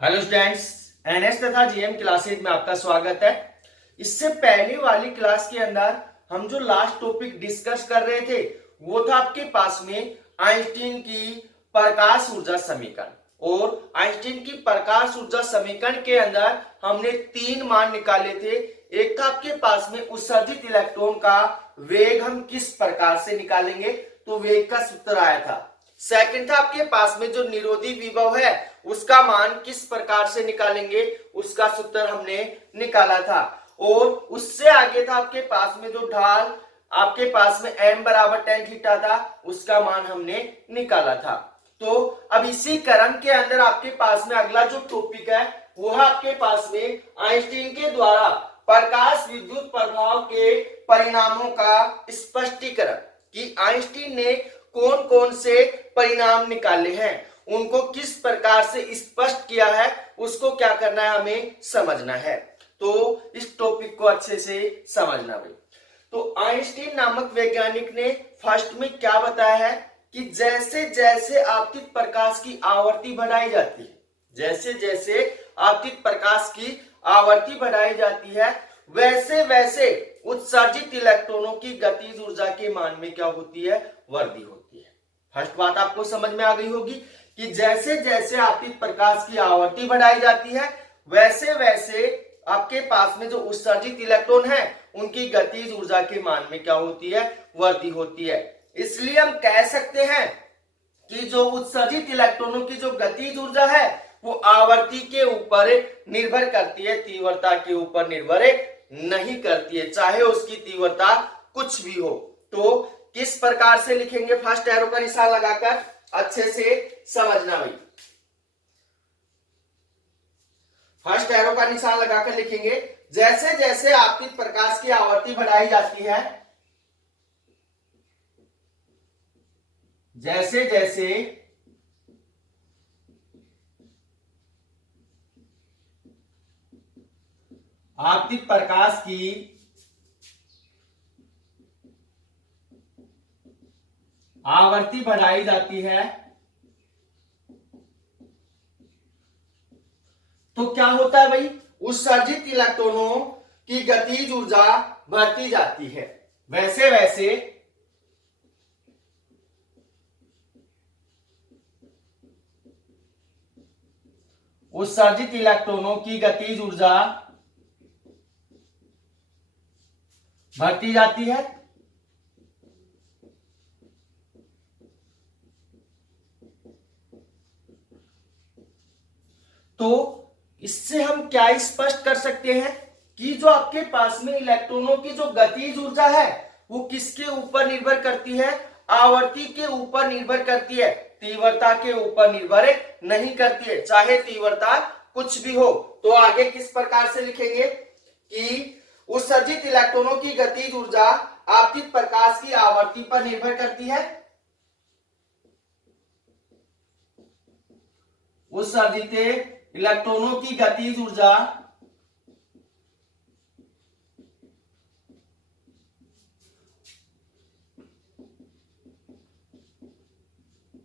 Hello students, NS तथा GM classes में आपका स्वागत है। इससे पहले वाली क्लास के अंदर हम जो लास्ट टॉपिक डिस्कस कर रहे थे वो था आपके पास में आइंस्टीन की प्रकाश ऊर्जा समीकरण। और आइंस्टीन की प्रकाश ऊर्जा समीकरण के अंदर हमने तीन मान निकाले थे। एक था आपके पास में उत्सर्जित इलेक्ट्रॉन का वेग हम किस प्रकार से निकालेंगे, तो वेग का सूत्र आया था। सेकंड था आपके पास में जो निरोधी विभव है उसका मान किस प्रकार से निकालेंगे, उसका सूत्र हमने निकाला था। और उससे आगे था आपके पास में जो ढाल आपके पास में m बराबर tan थीटा था उसका मान हमने निकाला था। तो अब इसी क्रम के अंदर आपके पास में अगला जो टॉपिक है वो है आपके पास में आइंस्टीन के द्वारा प्रकाश विद्युत प्रभाव के परिणामों का स्पष्टीकरण, कि आइंस्टीन ने कौन कौन से परिणाम निकाले हैं, उनको किस प्रकार से स्पष्ट किया है, उसको क्या करना है, हमें समझना है। तो इस टॉपिक को अच्छे से समझना भाई। तो आइंस्टीन नामक वैज्ञानिक ने फर्स्ट में क्या बताया है कि जैसे जैसे आपतित प्रकाश की आवर्ती बढ़ाई जाती है, जैसे जैसे आपतित प्रकाश की आवर्ती बढ़ाई जाती है वैसे वैसे उत्सर्जित इलेक्ट्रॉनों की गतिज ऊर्जा के मान में क्या होती है, वृद्धि होती है। फर्स्ट बात आपको समझ में आ गई होगी कि जैसे जैसे आपतित प्रकाश की आवर्ती बढ़ाई जाती है वैसे वैसे आपके पास में जो उत्सर्जित इलेक्ट्रॉन है उनकी गतिज ऊर्जा के मान में क्या होती है, वृद्धि होती है। इसलिए हम कह सकते हैं कि जो उत्सर्जित इलेक्ट्रॉनों की जो गतिज ऊर्जा है वो आवर्ती के ऊपर निर्भर करती है, तीव्रता के ऊपर निर्भर नहीं करती है, चाहे उसकी तीव्रता कुछ भी हो। तो किस प्रकार से लिखेंगे, फर्स्ट एरो का निशान लगाकर अच्छे से समझना भाई। फर्स्ट एरो का निशान लगाकर लिखेंगे जैसे जैसे आपतित प्रकाश की आवर्ती बढ़ाई जाती है, जैसे जैसे आपतित प्रकाश की आवर्ती बढ़ाई जाती है तो क्या होता है भाई, उत्सर्जित इलेक्ट्रॉनों की गतिज ऊर्जा बढ़ती जाती है। वैसे वैसे उत्सर्जित इलेक्ट्रॉनों की गतिज ऊर्जा बढ़ती जाती है। तो इससे हम क्या स्पष्ट कर सकते हैं कि जो आपके पास में इलेक्ट्रॉनों की जो गतिज ऊर्जा है वो किसके ऊपर निर्भर करती है, आवर्ती के ऊपर निर्भर करती है, तीव्रता के ऊपर निर्भर नहीं करती है, चाहे तीव्रता कुछ भी हो। तो आगे किस प्रकार से लिखेंगे कि उत्सर्जित इलेक्ट्रॉनों की गतिज ऊर्जा आपतित प्रकाश की आवर्ती पर निर्भर करती है। उत्सर्जित इलेक्ट्रॉनों की गतिज ऊर्जा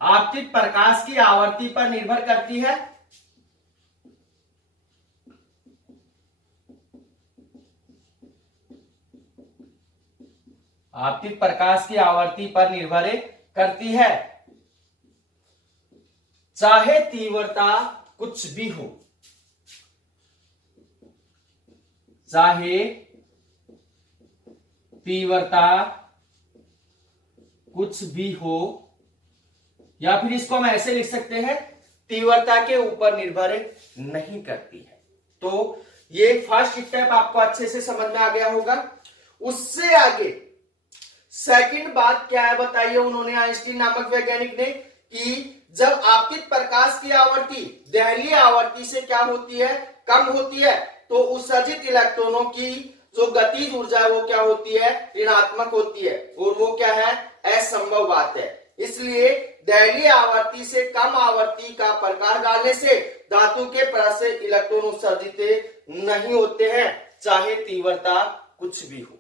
आपतित प्रकाश की आवर्ती पर निर्भर करती है। आपतित प्रकाश की आवर्ती पर निर्भर करती है, चाहे तीव्रता कुछ भी हो, चाहे तीव्रता कुछ भी हो, या फिर इसको हम ऐसे लिख सकते हैं तीव्रता के ऊपर निर्भर नहीं करती है। तो ये फर्स्ट स्टेप आपको अच्छे से समझ में आ गया होगा। उससे आगे सेकंड बात क्या है बताइए उन्होंने, आइंस्टीन नामक वैज्ञानिक ने, कि जब आपतित प्रकाश की आवर्ती दहलीय आवर्ती से क्या होती है, कम होती है, तो उत्सर्जित इलेक्ट्रॉनों की जो गतिज ऊर्जा है वो क्या होती है, ऋणात्मक होती है, और वो क्या है, असंभव बात है। इसलिए दहलीय आवर्ती से कम आवर्ती का प्रकाश डालने से धातु के परत से इलेक्ट्रॉन उत्सर्जित नहीं होते हैं, चाहे तीव्रता कुछ भी हो।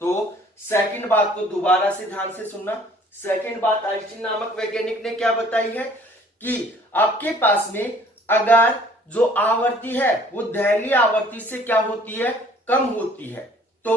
तो सेकंड बात को दोबारा से ध्यान से सुनना। सेकंड बात आइंस्टीन नामक वैज्ञानिक ने क्या बताई है कि आपके पास में अगर जो आवर्ती है वो दहलीय आवर्ती से क्या होती है, कम होती है। तो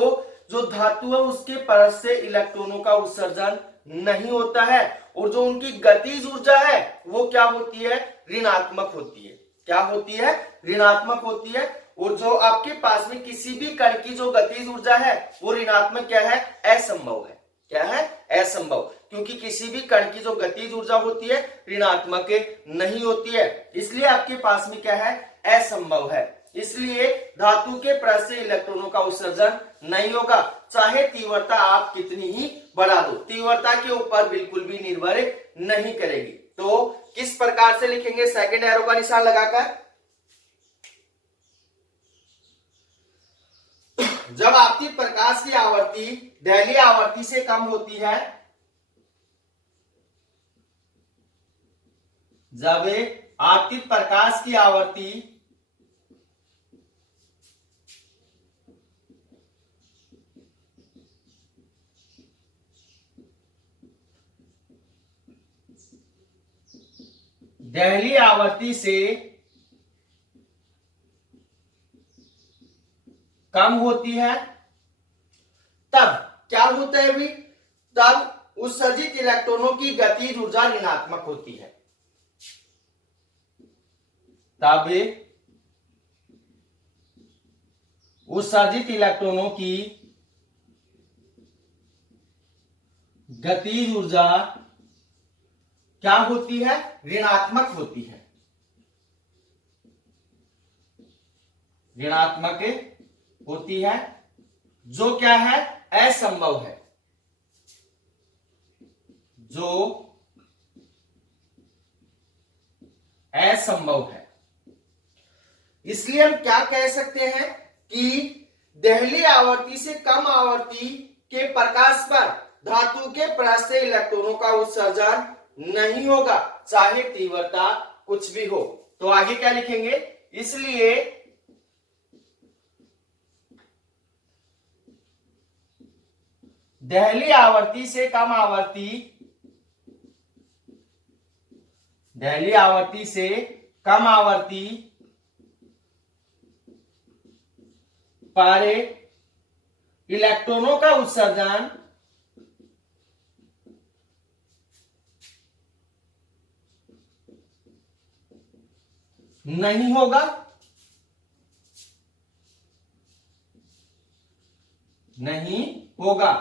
जो धातु है उसके परत से इलेक्ट्रॉनों का उत्सर्जन नहीं होता है और जो उनकी गतिज ऊर्जा है वो क्या होती है, ऋणात्मक होती है। क्या होती है, ऋणात्मक होती है। और जो आपके पास में किसी भी कण की जो गतिज ऊर्जा है वो ऋणात्मक क्या है, असंभव है। क्या है, असंभव, क्योंकि किसी भी कण की जो गतिज ऊर्जा होती है ऋणात्मक नहीं होती है, इसलिए आपके पास में क्या है, असंभव है। इसलिए धातु के परत से इलेक्ट्रॉनों का उत्सर्जन नहीं होगा, चाहे तीव्रता आप कितनी ही बढ़ा दो, तीव्रता के ऊपर बिल्कुल भी निर्भर नहीं करेगी। तो किस प्रकार से लिखेंगे, सेकंड एरो का निशान लगाकर। जब आपतित प्रकाश की आवर्ती दहलीय आवर्ती से कम होती है, जब आपतित प्रकाश की आवर्ती दहलीय आवर्ती से कम होती है, तब क्या होता है भी, तब उत्सर्जित इलेक्ट्रॉनों की गतिज ऊर्जा ऋणात्मक होती है। तब उत्सर्जित इलेक्ट्रॉनों की गतिज ऊर्जा क्या होती है, ऋणात्मक होती है। ऋणात्मक होती है, जो क्या है, असंभव है। जो असंभव है। इसलिए हम क्या कह सकते हैं कि दहलीय आवर्ती से कम आवर्ती के प्रकाश पर धातु के परत से इलेक्ट्रॉनों का उत्सर्जन नहीं होगा, चाहे तीव्रता कुछ भी हो। तो आगे क्या लिखेंगे, इसलिए दहलीय आवर्ती से कम आवर्ती, दहलीय आवर्ती से कम आवर्ती पर इलेक्ट्रॉनों का उत्सर्जन नहीं होगा, नहीं होगा,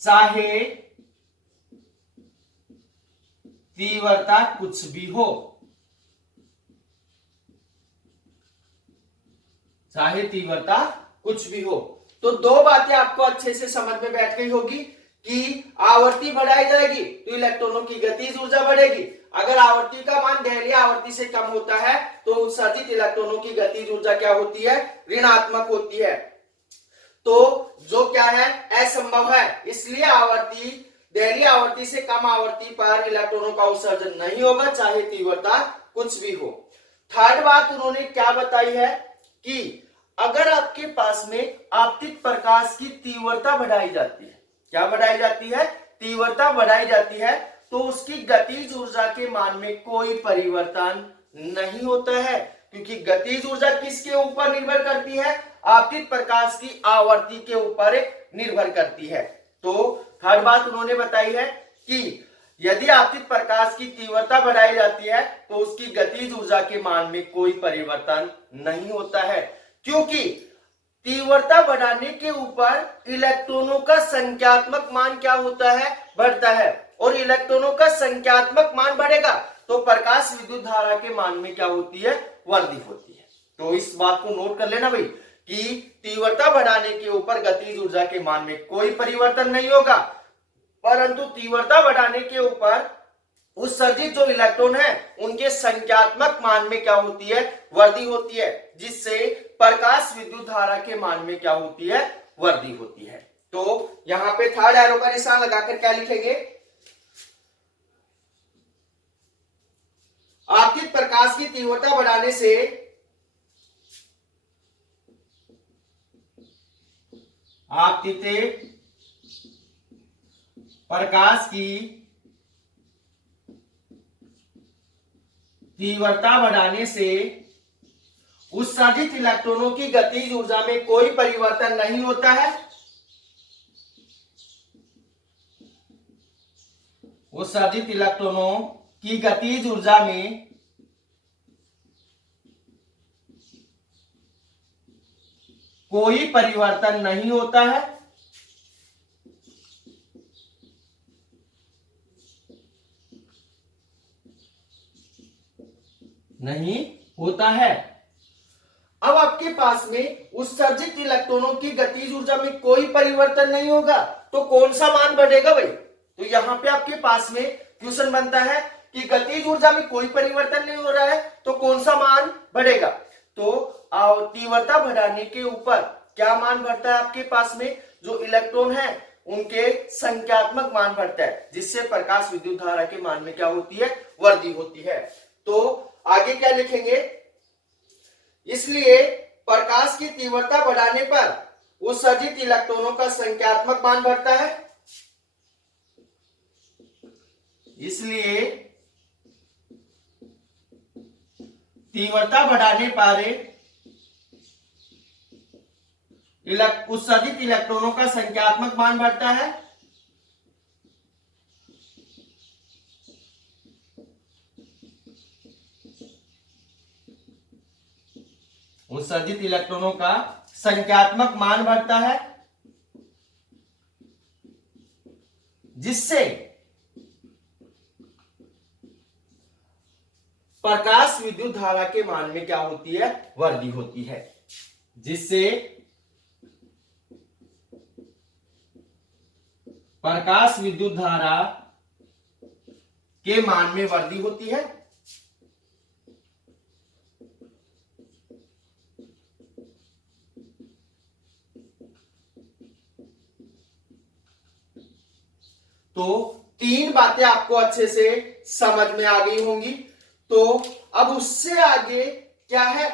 चाहे तीव्रता कुछ भी हो, चाहे तीव्रता कुछ भी हो। तो दो बातें आपको अच्छे से समझ में बैठ गई होगी कि आवर्ती बढ़ाई जाएगी तो इलेक्ट्रॉनों की गतिज ऊर्जा बढ़ेगी, अगर आवर्ती का मान दहलीय आवर्ती से कम होता है तो उत्सर्जित इलेक्ट्रॉनों की गतिज ऊर्जा क्या होती है, ऋणात्मक होती है। तो जो क्या है, असंभव है, इसलिए आवर्ती दहलीय आवर्ती से कम आवर्ती पर इलेक्ट्रॉनों का उत्सर्जन नहीं होगा, चाहे तीव्रता कुछ भी हो। थर्ड बात उन्होंने क्या बताई है कि अगर आपके पास में आपतित प्रकाश की तीव्रता बढ़ाई जाती है, क्या बढ़ाई जाती है, तीव्रता बढ़ाई जाती है, तो उसकी गतिज ऊर्जा के मान में कोई परिवर्तन नहीं होता है, क्योंकि गतिज ऊर्जा किसके ऊपर निर्भर करती है, आपतित प्रकाश की आवर्ती के ऊपर निर्भर करती है। तो हर बात उन्होंने बताई है कि यदि आपतित प्रकाश की तीव्रता बढ़ाई जाती है तो उसकी गतिज ऊर्जा के मान में कोई परिवर्तन नहीं होता है, क्योंकि तीव्रता बढ़ाने के ऊपर इलेक्ट्रॉनों का संख्यात्मक मान क्या होता है, बढ़ता है, और इलेक्ट्रॉनों का संख्यात्मक मान बढ़ेगा तो प्रकाश विद्युत धारा के मान में क्या होती है, वृद्धि होती है। तो इस बात को नोट कर लेना भाई कि तीव्रता बढ़ाने के ऊपर गतिज ऊर्जा के मान में कोई परिवर्तन नहीं होगा, परंतु तीव्रता बढ़ाने के ऊपर उत्सर्जित जो इलेक्ट्रॉन है उनके संख्यात्मक मान में क्या होती है, वृद्धि होती है, जिससे प्रकाश विद्युत धारा के मान में क्या होती है, वृद्धि होती है। तो यहां पे थर्ड एरो का निशान लगाकर क्या लिखेंगे, आपतित प्रकाश की तीव्रता बढ़ाने से आपतित प्रकाश की तीव्रता बढ़ाने से उत्सर्जित इलेक्ट्रॉनों की गतिज ऊर्जा में कोई परिवर्तन नहीं होता है। उत्सर्जित इलेक्ट्रॉनों की गतिज ऊर्जा में कोई परिवर्तन नहीं होता है। नहीं होता है। अब आपके पास में उत्सर्जित इलेक्ट्रॉनों की गतिज ऊर्जा में कोई परिवर्तन नहीं होगा, तो कौन सा मान बढ़ेगा भाई? तो यहां पे आपके पास में क्वेश्चन बनता है कि गतिज ऊर्जा में कोई परिवर्तन नहीं हो रहा है, तो कौन सा मान बढ़ेगा? तो तीव्रता बढ़ाने के ऊपर क्या मान बढ़ता है? आपके पास में जो इलेक्ट्रॉन है उनके संख्यात्मक मान बढ़ता है, जिससे प्रकाश विद्युत धारा के मान में क्या होती है? वृद्धि होती है। तो आगे क्या लिखेंगे? इसलिए प्रकाश की तीव्रता बढ़ाने पर उत्सर्जित इलेक्ट्रॉनों का संख्यात्मक मान बढ़ता है। इसलिए तीव्रता बढ़ाने पर उत्सर्जित इलेक्ट्रॉनों का संख्यात्मक मान बढ़ता है। उत्सर्जित इलेक्ट्रॉनों का संख्यात्मक मान बढ़ता है, जिससे प्रकाश विद्युत धारा के मान में क्या होती है? वृद्धि होती है। जिससे प्रकाश विद्युत धारा के मान में वृद्धि होती है। तो तीन बातें आपको अच्छे से समझ में आ गई होंगी। तो अब उससे आगे क्या है?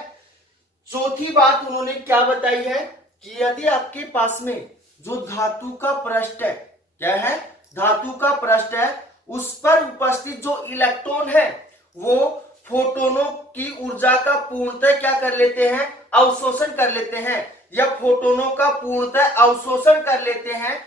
चौथी बात उन्होंने क्या बताई है कि यदि आपके पास में जो धातु का पृष्ठ है, क्या है? धातु का पृष्ठ है, उस पर उपस्थित जो इलेक्ट्रॉन है वो फोटोनों की ऊर्जा का पूर्णतः क्या कर लेते हैं? अवशोषण कर लेते हैं, या फोटोनों का पूर्णतः अवशोषण कर लेते हैं।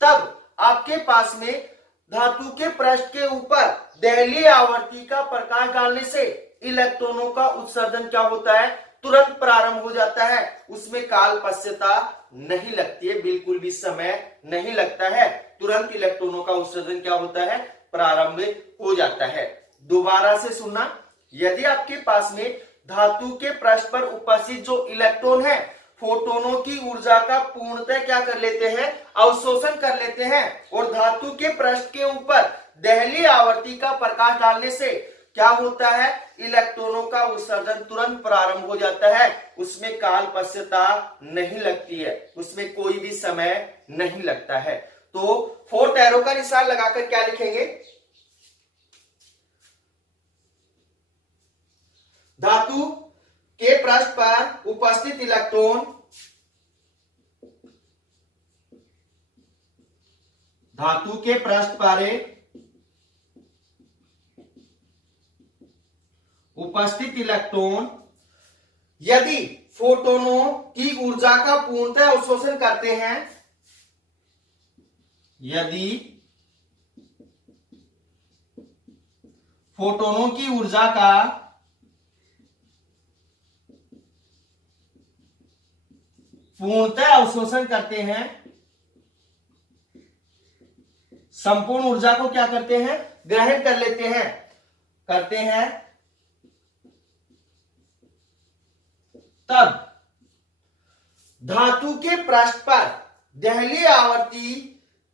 तब आपके पास में धातु के पृष्ठ के ऊपर दहलीय आवर्ती का प्रकाश डालने से इलेक्ट्रॉनों का उत्सर्जन क्या होता है? तुरंत प्रारंभ हो जाता है। उसमें काल पश्यता नहीं लगती है, बिल्कुल भी समय नहीं लगता है। तुरंत इलेक्ट्रॉनों का उत्सर्जन क्या होता है? प्रारंभ हो जाता है। दोबारा से सुनना, यदि आपके पास में धातु के पृष्ठ पर उपस्थित जो इलेक्ट्रॉन है फोटोनों की ऊर्जा का पूर्णतः क्या कर लेते हैं? अवशोषण कर लेते हैं, और धातु के पृष्ठ के ऊपर दहलीय आवर्ती का प्रकाश डालने से क्या होता है? इलेक्ट्रॉनों का उत्सर्जन तुरंत प्रारंभ हो जाता है। उसमें काल पश्यता नहीं लगती है, उसमें कोई भी समय नहीं लगता है। तो फोर्थ एरो का निशान लगाकर क्या लिखेंगे? धातु के पृष्ठ पर उपस्थित इलेक्ट्रॉन धातु के पृष्ठ पर उपस्थित इलेक्ट्रॉन यदि फोटोनों की ऊर्जा का पूर्णतः अवशोषण करते हैं, यदि फोटोनों की ऊर्जा का पूर्णतः अवशोषण करते हैं, संपूर्ण ऊर्जा को क्या करते हैं? ग्रहण कर लेते हैं, करते हैं, तब धातु के पृष्ठ पर दहलीय आवर्ती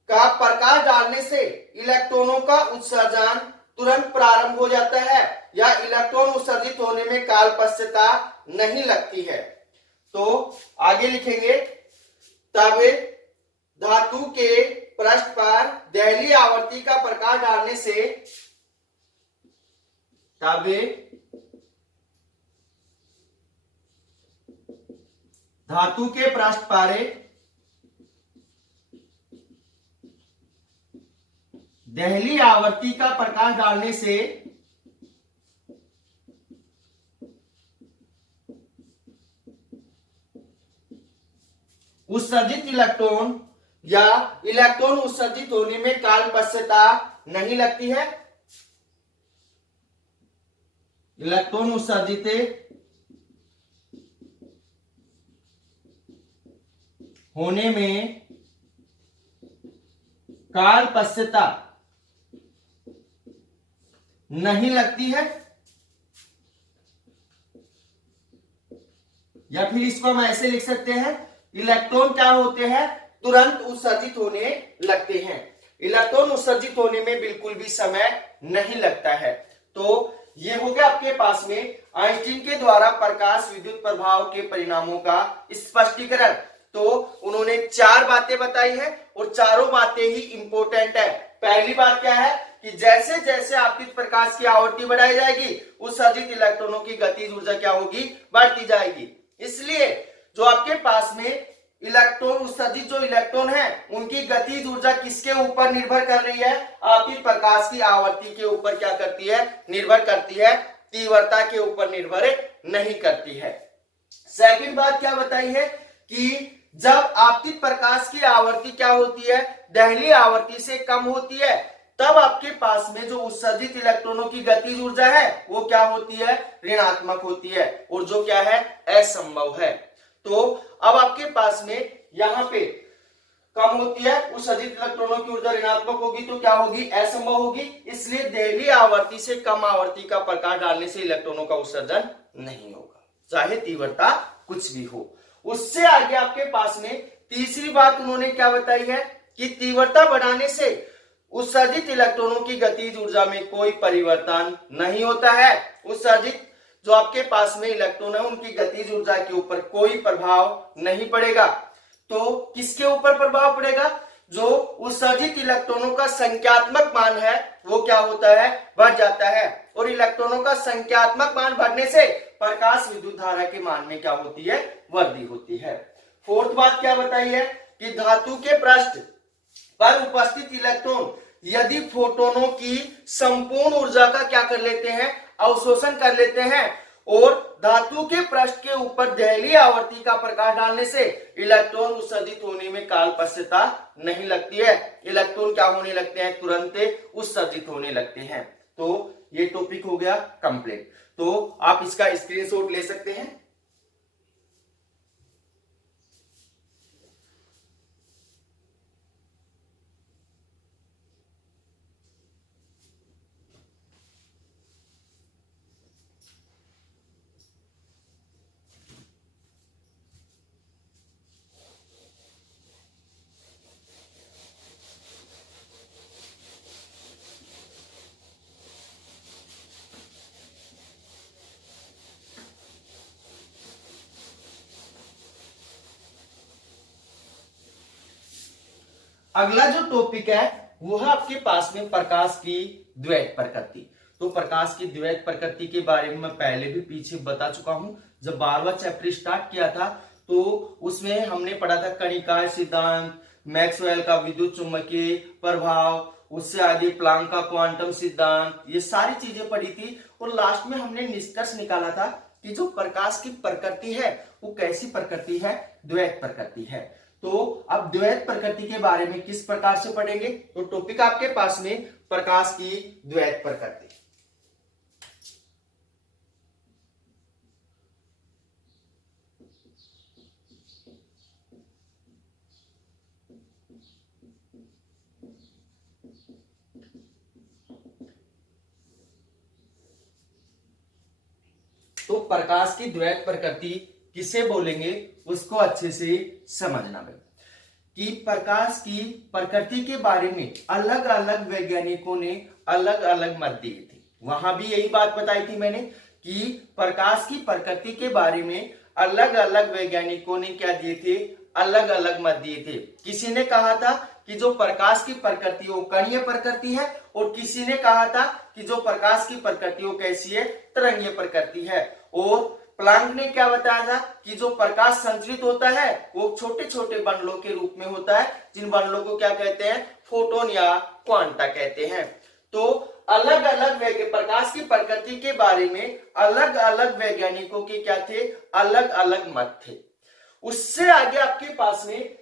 का प्रकाश डालने से इलेक्ट्रॉनों का उत्सर्जन तुरंत प्रारंभ हो जाता है, या इलेक्ट्रॉन उत्सर्जित होने में काल पश्यता नहीं लगती है। तो आगे लिखेंगे, तब धातु के पृष्ठ पर दहलीय आवर्ती का प्रकाश डालने से तब धातु के पृष्ठ पर दहलीय आवर्ती का प्रकाश डालने से उत्सर्जित इलेक्ट्रॉन या इलेक्ट्रॉन उत्सर्जित होने में कालपश्यता नहीं लगती है। इलेक्ट्रॉन उत्सर्जित होने में कालपश्यता नहीं लगती है, या फिर इसको हम ऐसे लिख सकते हैं, इलेक्ट्रॉन क्या होते हैं, तुरंत उत्सर्जित होने लगते हैं। इलेक्ट्रॉन उत्सर्जित होने में बिल्कुल भी समय नहीं लगता है। तो ये हो गया आपके पास में आइंस्टीन के द्वारा प्रकाश विद्युत प्रभाव के परिणामों का स्पष्टीकरण। तो उन्होंने 4 बातें बताई है और चारों बातें ही इंपॉर्टेंट है। पहली बात क्या है कि जैसे जैसे आपतित प्रकाश की आवृत्ति बढ़ाई जाएगी, उत्सर्जित इलेक्ट्रॉनों की गतिज ऊर्जा क्या होगी, बढ़ती जाएगी। इसलिए जो आपके पास में इलेक्ट्रॉन उत्सर्जित जो इलेक्ट्रॉन है उनकी गतिज ऊर्जा किसके ऊपर निर्भर कर रही है, आपतित प्रकाश की आवृत्ति के ऊपर क्या करती है, निर्भर करती है, तीव्रता के ऊपर निर्भर नहीं करती है। सेकंड बात क्या बताई है कि जब आपतित प्रकाश की आवृत्ति क्या होती है, दहली आवृत्ति से कम होती है, तब आपके पास में जो उत्सर्जित इलेक्ट्रॉनों की गतिज ऊर्जा है वो क्या होती है, ऋणात्मक होती है, और जो क्या है, असंभव है। तो अब आपके पास में यहां पे कम होती है, उत्सर्जित इलेक्ट्रॉनों की ऊर्जा ऋणात्मक होगी तो क्या होगी, असंभव होगी। इसलिए दहली आवृत्ति से कम आवृत्ति का प्रकाश डालने से इलेक्ट्रॉनों का उत्सर्जन नहीं होगा, चाहे तीव्रता कुछ भी हो। उससे आगे आपके पास में तीसरी बात उन्होंने क्या बताई है कि तीव्रता बढ़ाने से उत्सर्जित इलेक्ट्रॉनों की गतिज ऊर्जा में कोई परिवर्तन नहीं होता है। उत्सर्जित जो आपके पास में इलेक्ट्रॉन है उनकी गतिज ऊर्जा के ऊपर कोई प्रभाव नहीं पड़ेगा। तो किसके ऊपर प्रभाव पड़ेगा, जो उत्सर्जित इलेक्ट्रॉनों का संख्यात्मक मान है वो क्या होता है, बढ़ जाता है, और इलेक्ट्रॉनों का संख्यात्मक मान बढ़ने से प्रकाश विद्युत धारा के मान में क्या होती है, वृद्धि होती है। फोर्थ बात क्या बताई है कि धातु के पृष्ठ पर उपस्थित इलेक्ट्रॉन यदि फोटोनों की संपूर्ण ऊर्जा का क्या कर लेते हैं, अवशोषण कर लेते हैं, और धातु के पृष्ठ के ऊपर दहली आवृत्ति का प्रकाश डालने से इलेक्ट्रॉन उत्सर्जित होने में कालपश्यता नहीं लगती है। इलेक्ट्रॉन क्या होने लगते हैं, तुरंत उत्सर्जित होने लगते हैं। तो ये टॉपिक हो गया कंप्लीट। तो आप इसका स्क्रीनशॉट ले सकते हैं। अगला जो टॉपिक है वो है आपके पास में प्रकाश की द्वैत प्रकृति। तो प्रकाश की द्वैत प्रकृति के बारे में मैं पहले भी पीछे बता चुका हूं। जब 12वां चैप्टर स्टार्ट किया था तो उसमें हमने पढ़ा था कणिकाएं सिद्धांत, मैक्सवेल का विद्युत चुंबकीय प्रभाव, उससे आगे प्लांक का क्वांटम सिद्धांत, ये सारी चीजें पढ़ी थी। और लास्ट में हमने निष्कर्ष निकाला था कि जो प्रकाश की प्रकृति है वो कैसी प्रकृति है, द्वैत प्रकृति है। तो अब द्वैत प्रकृति के बारे में किस प्रकार से पढ़ेंगे, तो टॉपिक आपके पास में प्रकाश की द्वैत प्रकृति। तो प्रकाश की द्वैत प्रकृति किसे बोलेंगे उसको अच्छे से समझना है कि प्रकाश की प्रकृति के बारे में अलग अलग वैज्ञानिकों ने अलग अलग मत दिए थे। वहां भी यही बात बताई थी मैंने कि प्रकाश की प्रकृति के बारे में अलग अलग वैज्ञानिकों ने क्या दिए थे, अलग अलग मत दिए थे। किसी ने कहा था कि जो प्रकाश की प्रकृति वो कणीय प्रकृति है, और किसी ने कहा था कि जो प्रकाश की प्रकृति वो कैसी है, तरंगीय प्रकृति है। और प्लांक ने क्या बताया था कि जो प्रकाश संचरित होता है वो छोटे छोटे बंडलों के रूप में होता है, जिन बंडलों को क्या कहते हैं, फोटोन या क्वांटा कहते हैं। तो अलग अलग प्रकाश की प्रकृति के बारे में अलग अलग वैज्ञानिकों के क्या थे, अलग अलग मत थे। उससे आगे आपके पास में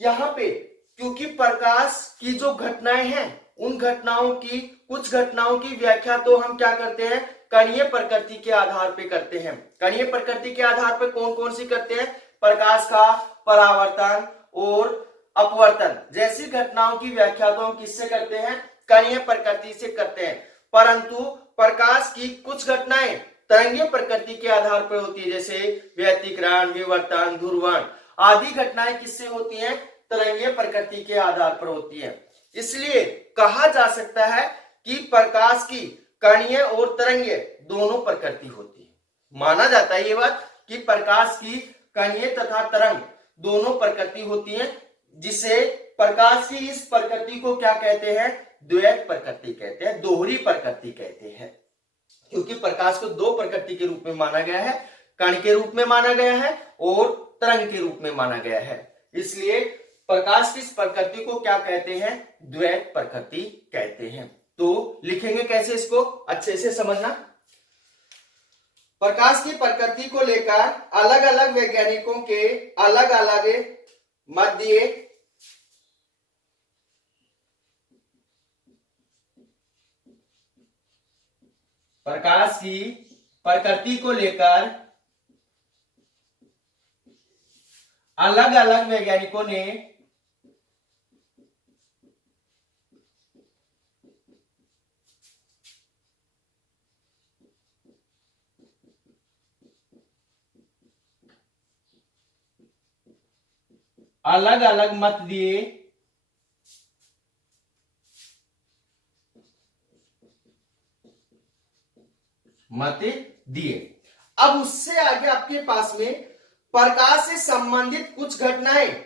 यहाँ पे, क्योंकि प्रकाश की जो घटनाएं हैं उन घटनाओं की, कुछ घटनाओं की व्याख्या तो हम क्या करते हैं, कणीय प्रकृति के आधार पे करते हैं। कणीय प्रकृति के आधार पर कौन कौन सी करते हैं, प्रकाश का परावर्तन और अपवर्तन जैसी घटनाओं की व्याख्या तो हम किससे करते हैं, कणीय प्रकृति से करते हैं। परंतु प्रकाश की कुछ घटनाएं तरंगीय प्रकृति के आधार पर होती है, जैसे व्यतिकरण, विवर्तन, ध्रुवण आदि घटनाएं किससे होती हैं, तरंगीय प्रकृति के आधार पर होती है। इसलिए कहा जा सकता है कि प्रकाश की कणीय और तरंगीय दोनों प्रकृति होती है। माना जाता है ये बात कि प्रकाश की कणीय तथा तरंग दोनों प्रकृति होती है, जिसे प्रकाश की इस प्रकृति को क्या कहते हैं, द्वैत प्रकृति कहते हैं, दोहरी प्रकृति कहते हैं। क्योंकि प्रकाश को दो प्रकृति के रूप में माना गया है, कण के रूप में माना गया है और तरंग के रूप में माना गया है, इसलिए प्रकाश की इस प्रकृति को क्या कहते हैं, द्वैत प्रकृति कहते हैं। तो लिखेंगे कैसे, इसको अच्छे से समझना। प्रकाश की प्रकृति को लेकर अलग अलग वैज्ञानिकों के अलग अलग मत दिए। प्रकाश की प्रकृति को लेकर अलग अलग वैज्ञानिकों ने अलग अलग मत दिए। अब उससे आगे आपके पास में प्रकाश से संबंधित कुछ घटनाएं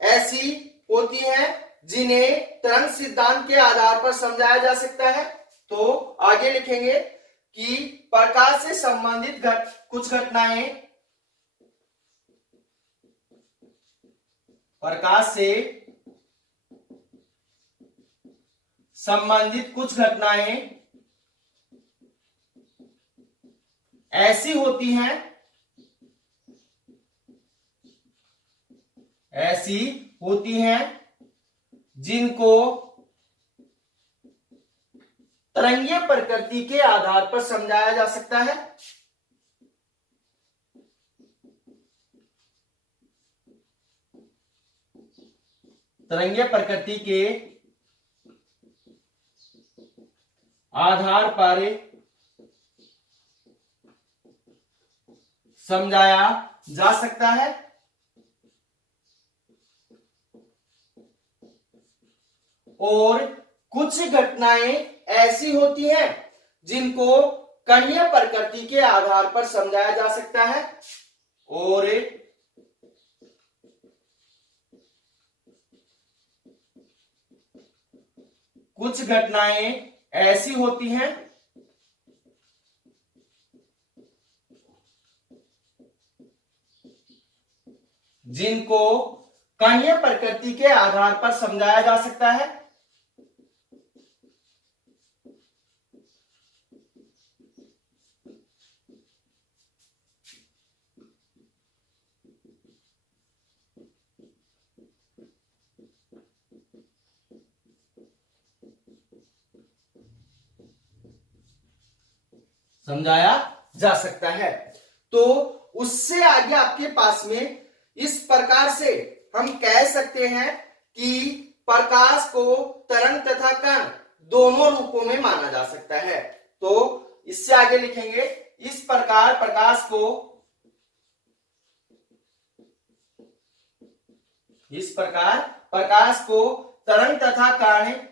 ऐसी होती हैं जिन्हें तरंग सिद्धांत के आधार पर समझाया जा सकता है। तो आगे लिखेंगे कि प्रकाश से संबंधित कुछ घटनाएं, प्रकाश से संबंधित कुछ घटनाएं ऐसी होती हैं जिनको तरंगीय प्रकृति के आधार पर समझाया जा सकता है। तरंगीय प्रकृति के आधार पर समझाया जा सकता है। और कुछ घटनाएं ऐसी होती हैं जिनको कणीय प्रकृति के आधार पर समझाया जा सकता है। और कुछ घटनाएं ऐसी होती हैं जिनको कणीय प्रकृति के आधार पर समझाया जा सकता है। समझाया जा सकता है। तो उससे आगे आपके पास में इस प्रकार से हम कह सकते हैं कि प्रकाश को तरंग तथा कण दोनों रूपों में माना जा सकता है। तो इससे आगे लिखेंगे, इस प्रकार प्रकाश को तरंग तथा कण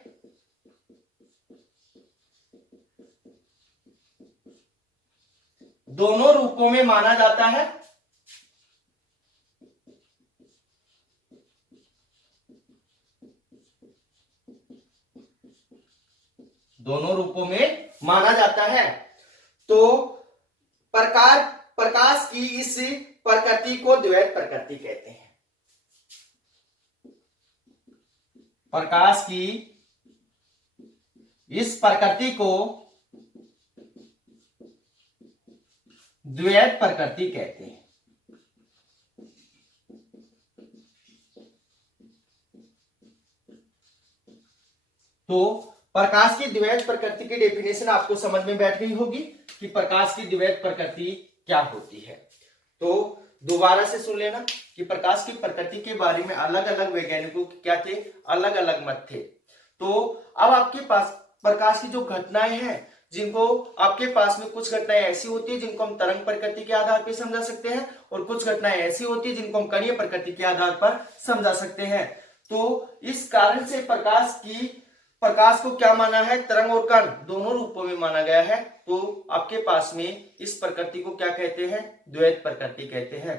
दोनों रूपों में माना जाता है। दोनों रूपों में माना जाता है। तो प्रकाश की इस प्रकृति को द्वैत प्रकृति कहते हैं। प्रकाश की इस प्रकृति को द्वैत प्रकृति कहते हैं। तो प्रकाश की द्वैत प्रकृति की डेफिनेशन आपको समझ में बैठ गई होगी कि प्रकाश की द्वैत प्रकृति क्या होती है। तो दोबारा से सुन लेना कि प्रकाश की प्रकृति के बारे में अलग अलग वैज्ञानिकों के क्या थे, अलग अलग मत थे। तो अब आपके पास प्रकाश की जो घटनाएं हैं, जिनको आपके पास में कुछ घटनाएं ऐसी होती है जिनको हम तरंग प्रकृति के आधार पर समझा सकते हैं, और कुछ घटनाएं ऐसी होती है जिनको हम कणीय प्रकृति के आधार पर समझा सकते हैं। तो इस कारण से प्रकाश को क्या माना है, तरंग और कण दोनों रूपों में माना गया है। तो आपके पास में इस प्रकृति को क्या कहते हैं, द्वैत प्रकृति कहते हैं।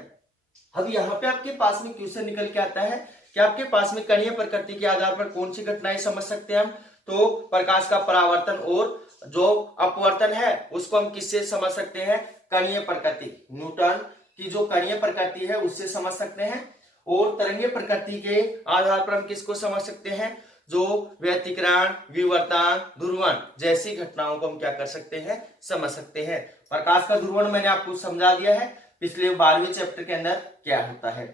अब यहाँ पे आपके पास में क्वेश्चन निकल के आता है कि आपके पास में कणीय प्रकृति के आधार पर कौन सी घटनाएं समझ सकते हैं हम। तो प्रकाश का परावर्तन और जो अपवर्तन है उसको हम किससे समझ सकते हैं, कणीय प्रकृति, न्यूटन की जो कणीय प्रकृति है उससे समझ सकते हैं। और तरंगीय प्रकृति के आधार पर हम किसको समझ सकते हैं, जो व्यतिकरण, विवर्तन, ध्रुवण जैसी घटनाओं को हम क्या कर सकते हैं, समझ सकते हैं। प्रकाश का ध्रुवण मैंने आपको समझा दिया है पिछले 12वें चैप्टर के अंदर क्या होता है।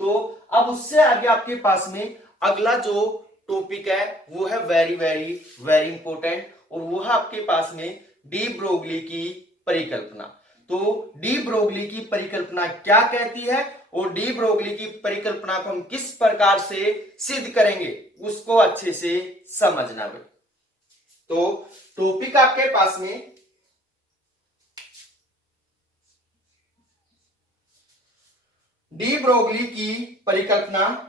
तो अब उससे आगे आपके पास में अगला जो टॉपिक है वो है वेरी वेरी वेरी इंपॉर्टेंट, और वो है आपके पास में डी ब्रोगली की परिकल्पना। तो डी ब्रोगली की परिकल्पना क्या कहती है और डी ब्रोगली की परिकल्पना को हम किस प्रकार से सिद्ध करेंगे उसको अच्छे से समझना है। तो टॉपिक आपके पास में डी ब्रोगली की परिकल्पना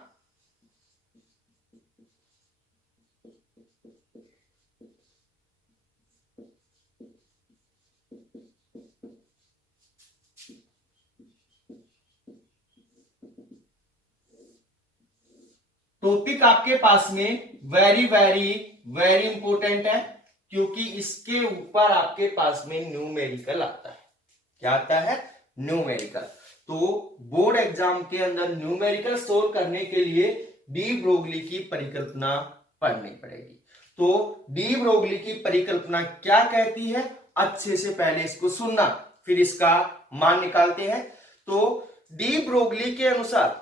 टॉपिक आपके पास में वेरी वेरी वेरी इंपॉर्टेंट है, क्योंकि इसके ऊपर आपके पास में न्यूमेरिकल आता है। क्या आता है, न्यूमेरिकल। तो बोर्ड एग्जाम के अंदर न्यूमेरिकल सोल्व करने के लिए डी ब्रोगली की परिकल्पना पढ़नी पड़ेगी। तो डी ब्रोगली की परिकल्पना क्या कहती है, अच्छे से पहले इसको सुनना, फिर इसका मान निकालते हैं। तो डी ब्रोगली के अनुसार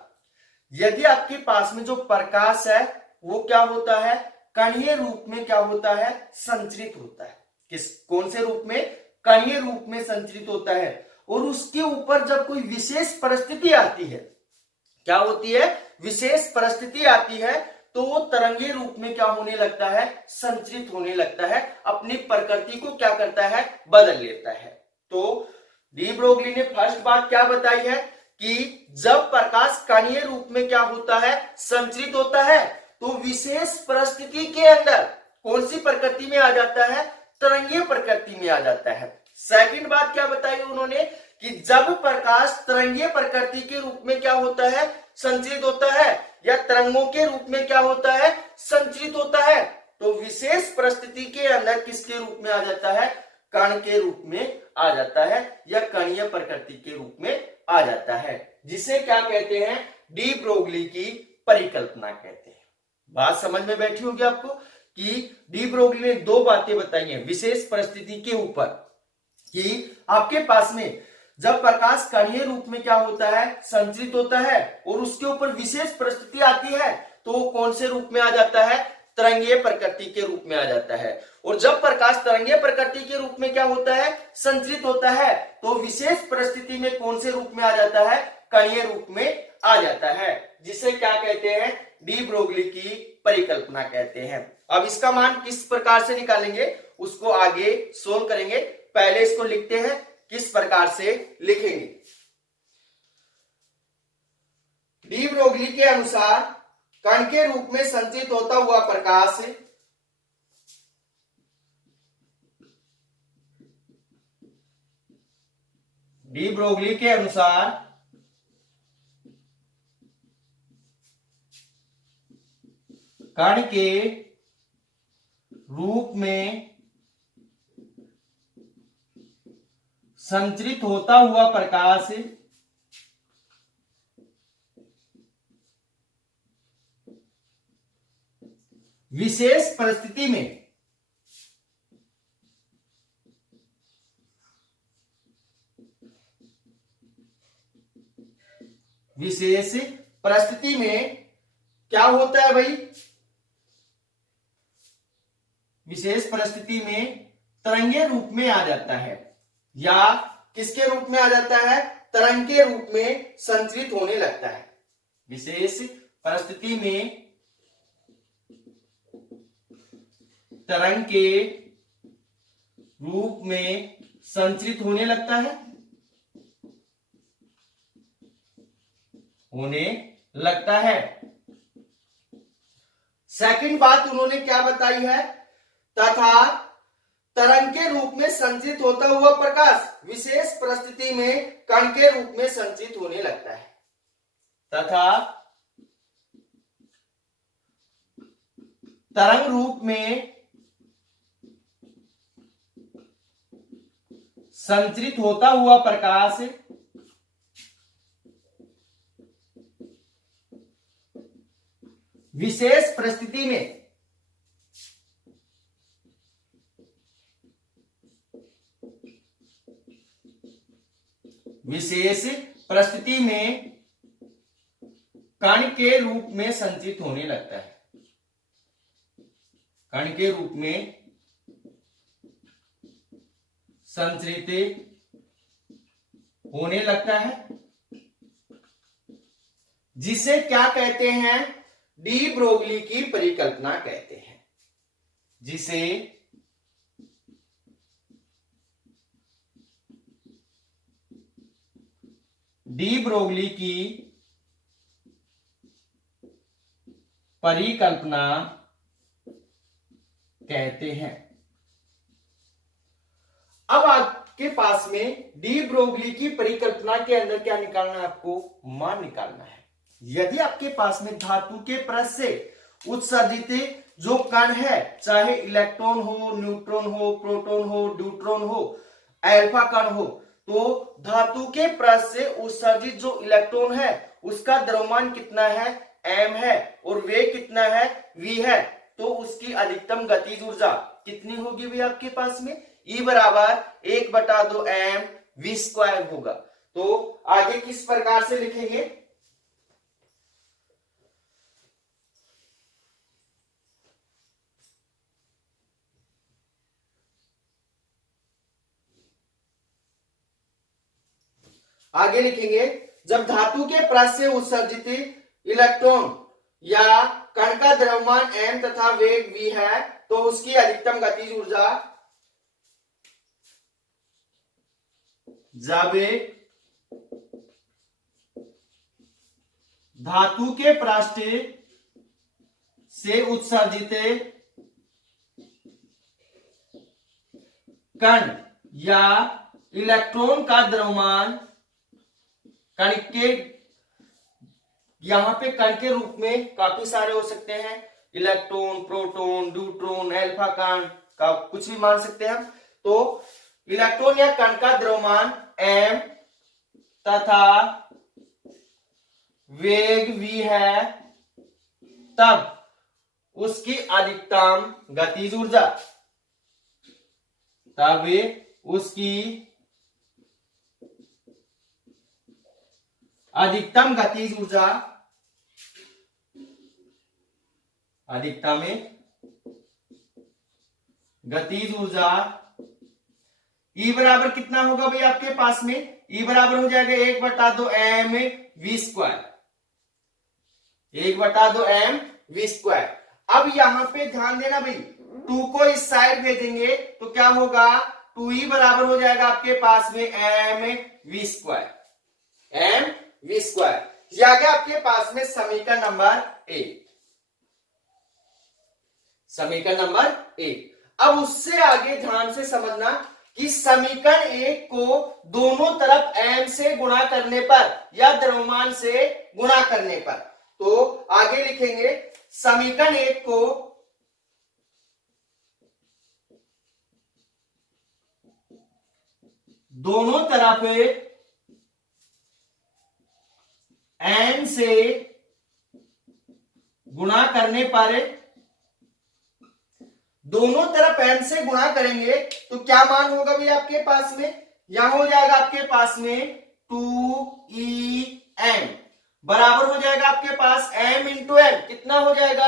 यदि आपके पास में जो प्रकाश है वो क्या होता है, कणीय रूप में क्या होता है, संचरित होता है। कौन से रूप में, कणीय रूप में संचरित होता है। और उसके ऊपर जब कोई विशेष परिस्थिति आती है, क्या होती है, विशेष परिस्थिति आती है, तो वो तरंगीय रूप में क्या होने लगता है, संचरित होने लगता है, अपनी प्रकृति को क्या करता है, बदल लेता है। तो डी ब्रोगली ने फर्स्ट बात क्या बताई है कि जब प्रकाश कणीय रूप में क्या होता है, संचरित होता है, तो विशेष परिस्थिति के अंदर कौन सी प्रकृति में आ जाता है, तरंगीय प्रकृति में आ जाता है। सेकंड बात क्या बताई उन्होंने कि जब प्रकाश तरंगीय प्रकृति के रूप में क्या होता है, संचरित होता है, या तरंगों के रूप में क्या होता है, संचरित होता है, तो विशेष परिस्थिति के अंदर किसके रूप में आ जाता है, कण के रूप में आ जाता है, या कणीय प्रकृति के रूप में आ जाता है, जिसे क्या कहते हैं, डी ब्रोगली की परिकल्पना कहते हैं। बात समझ में बैठी होगी आपको कि डी ब्रोगली ने दो बातें बताई हैं विशेष परिस्थिति के ऊपर, कि आपके पास में जब प्रकाश कणीय रूप में क्या होता है, संचरित होता है, और उसके ऊपर विशेष परिस्थिति आती है, तो वो कौन से रूप में आ जाता है, तरंगीय प्रकृति के रूप में आ जाता है। और जब प्रकाश तरंगीय प्रकृति के रूप में क्या होता है, संचरित होता है, तो विशेष परिस्थिति में कौन से रूप में आ जाता है, कणीय रूप में आ जाता है, जिसे क्या कहते हैं, डी ब्रोगली की परिकल्पना कहते हैं। अब इसका मान किस प्रकार से निकालेंगे उसको आगे सोल्व करेंगे, पहले इसको लिखते हैं, किस प्रकार से लिखेंगे। डी ब्रोगली के अनुसार कण के रूप में संचरित होता हुआ प्रकाश डी ब्रोगली के अनुसार कण के रूप में संचरित होता हुआ प्रकाश विशेष परिस्थिति में क्या होता है भाई, विशेष परिस्थिति में तरंगे रूप में आ जाता है, या किसके रूप में आ जाता है, तरंग के रूप में संचरित होने लगता है। विशेष परिस्थिति में तरंग के रूप में संचरित होने लगता है, सेकंड बात उन्होंने क्या बताई है, तथा तरंग के रूप में संचित होता हुआ प्रकाश विशेष परिस्थिति में कण के रूप में संचित होने लगता है, तथा तरंग रूप में संचरित होता हुआ प्रकाश विशेष परिस्थिति में कण के रूप में संचित होने लगता है, कण के रूप में संचरित होने लगता है, जिसे क्या कहते हैं, डी ब्रोगली की परिकल्पना कहते हैं, जिसे डी ब्रोगली की परिकल्पना कहते हैं। अब आपके पास में डी ब्रोगली की परिकल्पना के अंदर क्या निकालना है, आपको मान निकालना है। यदि आपके पास में धातु के पृष्ठ से उत्सर्जित जो कण है, चाहे इलेक्ट्रॉन हो, न्यूट्रॉन हो, प्रोटॉन हो, ड्यूट्रॉन हो, अल्फा कण हो, तो धातु के पृष्ठ से उत्सर्जित जो इलेक्ट्रॉन है उसका द्रव्यमान कितना है, m है, और वेग कितना है, v है, तो उसकी अधिकतम गतिज ऊर्जा कितनी होगी भाई आपके पास में, E बराबर 1/2 m v स्क्वायर होगा। तो आगे किस प्रकार से लिखेंगे, आगे लिखेंगे, जब धातु के पृष्ठ से उत्सर्जित इलेक्ट्रॉन या कण का द्रव्यमान m तथा वेग v है, तो उसकी अधिकतम गतिज ऊर्जा, जब धातु के पृष्ठ से उत्सर्जित कण या इलेक्ट्रॉन का द्रव्यमान कण के, यहां पे कण के रूप में काफी सारे हो सकते हैं, इलेक्ट्रॉन, प्रोटॉन, न्यूट्रॉन, अल्फा कण का कुछ भी मान सकते हैं हम। तो इलेक्ट्रॉन या कण का द्रव्यमान m तथा वेग v है, तब उसकी अधिकतम गतिज ऊर्जा, तब उसकी अधिकतम गतिज ऊर्जा, अधिकतम गतिज ऊर्जा E बराबर कितना होगा भाई आपके पास में, E बराबर हो जाएगा 1/2 m v square, 1/2 m v square. अब यहां पे ध्यान देना भाई, 2 को इस साइड भेजेंगे तो क्या होगा, 2e बराबर हो जाएगा आपके पास में m v square, m v square. ये आ गया आपके पास में समीकरण नंबर 1, समीकरण नंबर 1। अब उससे आगे ध्यान से समझना कि समीकरण 1 को दोनों तरफ m से गुणा करने पर या द्रव्यमान से गुणा करने पर, तो आगे लिखेंगे समीकरण 1 को दोनों तरफ m से गुणा करने पर, दोनों तरफ m से गुणा करेंगे तो क्या मान होगा भाई आपके पास में, यहां हो जाएगा आपके पास में 2em बराबर हो जाएगा आपके पास m इंटू m, कितना हो जाएगा,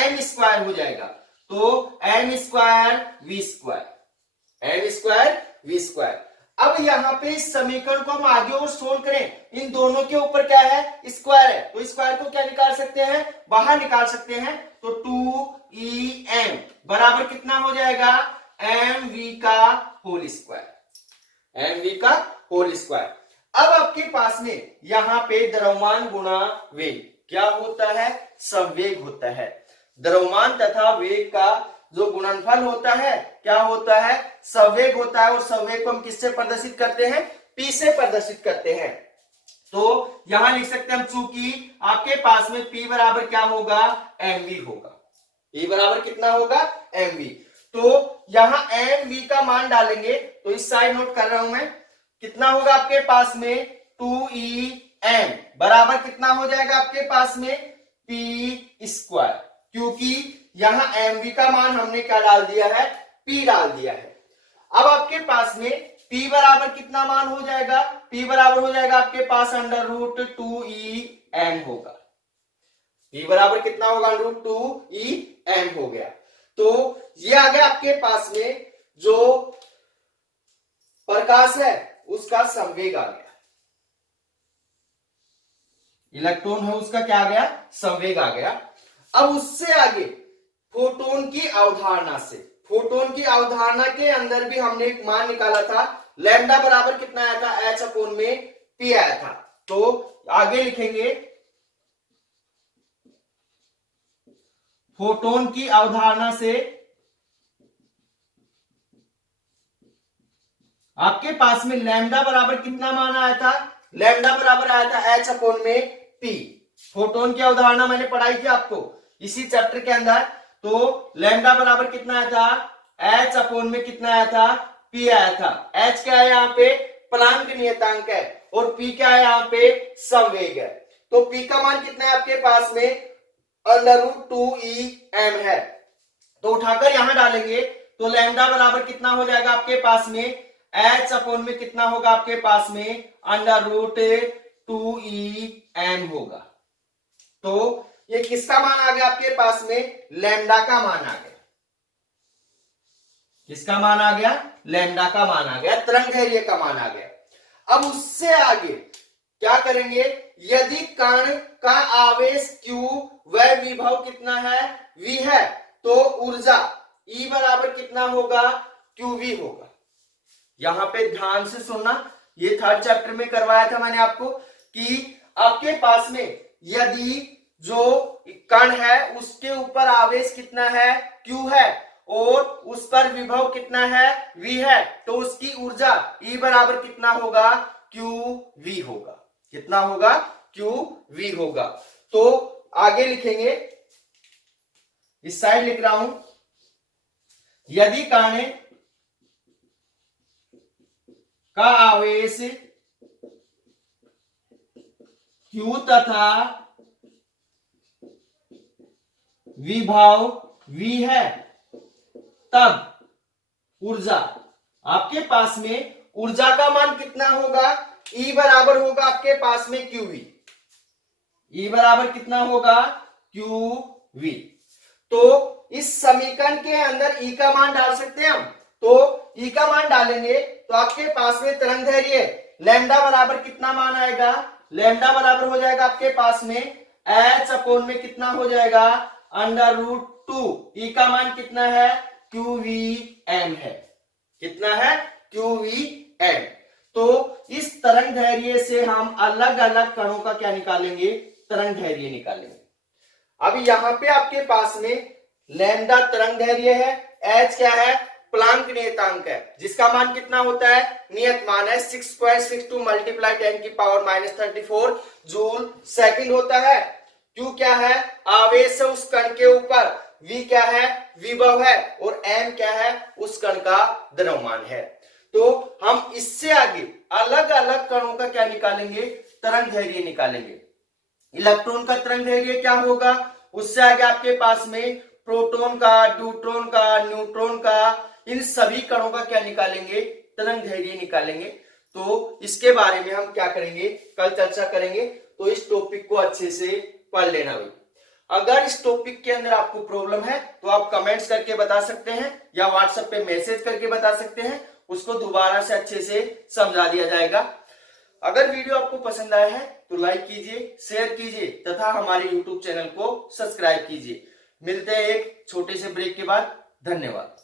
m स्क्वायर हो जाएगा। तो M square V square, M square V square. अब यहाँ पे इस समीकरण को हम आगे और सोल्व करें, इन दोनों के ऊपर क्या है, स्क्वायर है, तो स्क्वायर को क्या निकाल सकते हैं, बाहर निकाल सकते हैं। तो 2em बराबर कितना हो जाएगा, एम वी का होल स्क्वायर, एम वी का होल स्क्वायर। अब आपके पास में यहाँ पे द्रव्यमान गुणा वेग क्या होता है, संवेग होता है। द्रव्यमान तथा वेग का जो गुणनफल होता है क्या होता है, संवेग होता है। और संवेग को हम किससे प्रदर्शित करते हैं, P से प्रदर्शित करते हैं। तो यहां लिख सकते हैं हम, चूंकि आपके पास में P बराबर क्या होगा, mv होगा। P बराबर कितना होगा, mv। तो यहां mv का मान डालेंगे, तो इस साइड नोट कर रहा हूं मैं, कितना होगा आपके पास में 2em बराबर कितना हो जाएगा आपके पास में P स्क्वायर, क्योंकि यहां mv का मान हमने क्या डाल दिया है, P डाल दिया है। अब आपके पास में P बराबर कितना मान हो जाएगा, P बराबर हो जाएगा आपके पास अंडर रूट 2em होगा। P बराबर कितना होगा, अंडर रूट 2em हो गया। तो ये आ गया आपके पास में जो प्रकाश है उसका संवेग आ गया, इलेक्ट्रॉन है उसका क्या आ गया, संवेग आ गया। अब उससे आगे फोटोन की अवधारणा से, फोटोन की अवधारणा के अंदर भी हमने एक मान निकाला था, लैम्डा बराबर कितना आया था, एच अपॉन में पी आया था। तो आगे लिखेंगे फोटोन की अवधारणा से आपके पास में लैम्डा बराबर कितना मान आया था, लैम्डा बराबर आया था एच अपॉन में पी। फोटोन की अवधारणा मैंने पढ़ाई थी आपको इसी चैप्टर के अंदर। तो लैम्डा बराबर कितना आया था, एच अपॉन में कितना आया था, पी आया था। एच क्या है यहाँ पे, प्लांक नियतांक है, और पी क्या है यहाँ पे, संवेग है। तो पी का मान कितना है आपके पास में, अंडर रूट 2em है। तो उठाकर यहां डालेंगे तो लैम्डा बराबर कितना हो जाएगा आपके पास में, एच अपॉन में कितना होगा आपके पास में, अंडर रूट 2em होगा। तो ये किसका मान आ गया आपके पास में, लैम्डा का मान आ गया। किसका मान आ गया, लैम्डा का मान आ गया, तरंगदैर्घ्य का मान आ गया। अब उससे आगे क्या करेंगे, यदि कण का आवेश q व विभव कितना है, v है, तो ऊर्जा E बराबर कितना होगा, qv होगा। यहां पे ध्यान से सुनना, ये थर्ड चैप्टर में करवाया था मैंने आपको कि आपके पास में यदि जो कण है उसके ऊपर आवेश कितना है, q है, और उस पर विभव कितना है, v है, तो उसकी ऊर्जा E बराबर कितना होगा, qv होगा। कितना होगा, qv होगा। तो आगे लिखेंगे, इस साइड लिख रहा हूं, यदि कण का आवेश q तथा विभव v है, तब ऊर्जा आपके पास में, ऊर्जा का मान कितना होगा, E बराबर होगा आपके पास में qv। E बराबर कितना होगा, qv। तो इस समीकरण के अंदर E का मान डाल सकते हैं हम। तो E का मान डालेंगे तो आपके पास में तरंगदैर्घ्य लैम्डा बराबर कितना मान आएगा, लैम्डा बराबर हो जाएगा आपके पास में h अपॉन में कितना हो जाएगा, अंडर रूट 2। E का मान कितना है, qvm है। कितना है, qvm। तो इस तरंगदैर्घ्य से हम अलग अलग कणों का क्या निकालेंगे, तरंगदैर्घ्य निकालेंगे। अब यहां पे आपके पास में लैम्डा तरंगदैर्घ्य है, h क्या है, प्लांक नियतांक है, जिसका मान कितना होता है, नियत मान है 6.62 मल्टीप्लाई 10 की पावर -34 जूल सेकंड होता है। Q क्या है, आवेश है उस कण के ऊपर, V क्या है, विभव है, और M क्या है, उस कण का द्रव्यमान है। तो हम इससे आगे अलग अलग कणों का क्या निकालेंगे, तरंगदैर्घ्य निकालेंगे। इलेक्ट्रॉन का तरंगदैर्घ्य क्या होगा, उससे आगे आपके पास में प्रोटॉन का, ड्यूट्रॉन का, न्यूट्रॉन का, इन सभी कणों का क्या निकालेंगे, तरंगदैर्घ्य निकालेंगे। तो इसके बारे में हम क्या करेंगे, कल चर्चा करेंगे। तो इस टॉपिक को अच्छे से पढ़ लेना भाई। अगर इस टॉपिक के अंदर आपको प्रॉब्लम है तो आप कमेंट्स करके बता सकते हैं या व्हाट्सएप पे मैसेज करके बता सकते हैं, उसको दोबारा से अच्छे से समझा दिया जाएगा। अगर वीडियो आपको पसंद आया है तो लाइक कीजिए, शेयर कीजिए तथा हमारे यूट्यूब चैनल को सब्सक्राइब कीजिए। मिलते हैं एक छोटे से ब्रेक के बाद। धन्यवाद।